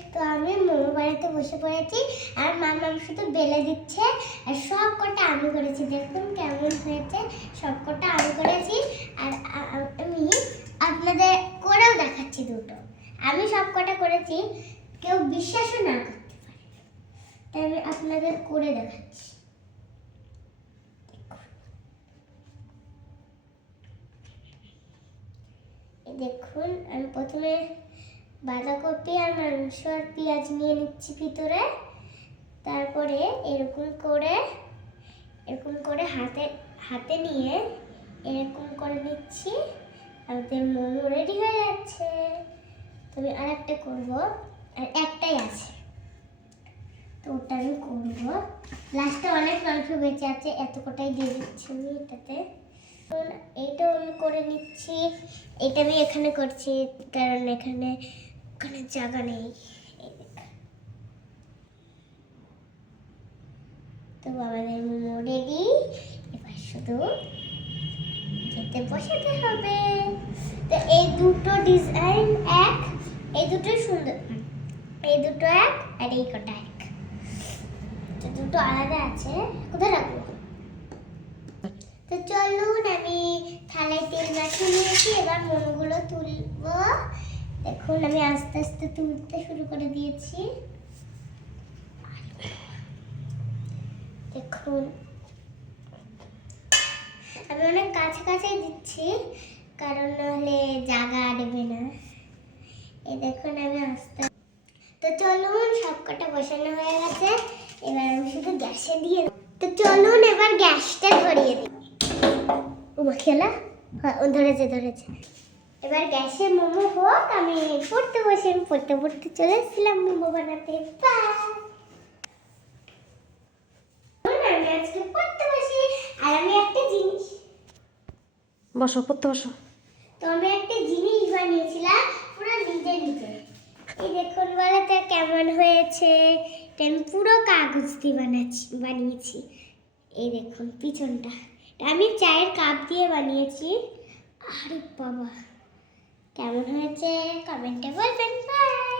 তো আমি মোমো বানাতে বসে পড়েছি আর মাম্মাম শুধু বেলে দিচ্ছে আর সব কটা আমি করেছি। দেখুন কেমন হয়েছে, সব কটা আমি করেছি। আর আমি আপনাদের করেও দেখাচ্ছি দুটো। আমি সব কটা করেছি, কেউ বিশ্বাসও না করতে পারে, তাই আমি আপনাদের করে দেখাচ্ছি। দেখুন আমি প্রথমে বাঁধাকপি আর মাংস আর পেঁয়াজ নিয়ে নিচ্ছি ভিতরে। তারপরে এরকম করে হাতে নিয়ে এরকম করে নিচ্ছি। আমাদের মোমো রেডি হয়ে যাচ্ছে। তবে আর একটা করবো, আর একটাই আছে, তো ওটা আমি করবো। লাস্টে অনেক মাংস বেঁচে আছে, এত কটাই দিয়ে দিচ্ছি আমি এটাতে। এইটাও আমি করে নিচ্ছি। এটা আমি এখানে করছি কারণ এখানে জায়গা নেই। তো আমাদের মোমো রেডি, এবার শুধু খেতে বসাতে হবে। তো এই দুটো ডিজাইন এক, এই দুটো সুন্দর, এই দুটো এক আর এই কটা এক। তো দুটো আলাদা আছে, কোথায় রাখবো? তো চলুন, আমি থালায় তেল মাখিয়ে নিয়েছি, এবার মোমোগুলো তুলবো। দেখুন আমি আস্তে আস্তে তুলতে শুরু করে দিয়েছি। দেখুন আমি অনেক কাছে দিচ্ছি কারণ নাহলে জায়গা আটবে না। এই দেখুন আমি আস্তে। তো চলুন, সবকটা বসানো হয়ে গেছে, এবার আমি শুধু গ্যাসে দিয়ে। তো চলুন এবার গ্যাসটা ধরিয়ে দিই। ওমা খেলা, হ্যাঁ ধরেছে। এবার গ্যাসে মোমো হোক, আমি পড়তে চলে এসেছিলাম মোমো বানাতে। আমি আজকে পড়তে বসি, আর আমি একটা জিনিস পড়তে বসো। তো আমি একটা জিনিস বানিয়েছিলাম পুরো নিজে। এই দেখুন বলতে কেমন হয়েছে। আমি পুরো কাগজ দিয়ে বানিয়েছি। এই দেখুন পিছনটা আমি চায়ের কাপ দিয়ে বানিয়েছি। আরে বাবা, কেমন হয়েছে কমেন্টে বলবেন। বাই।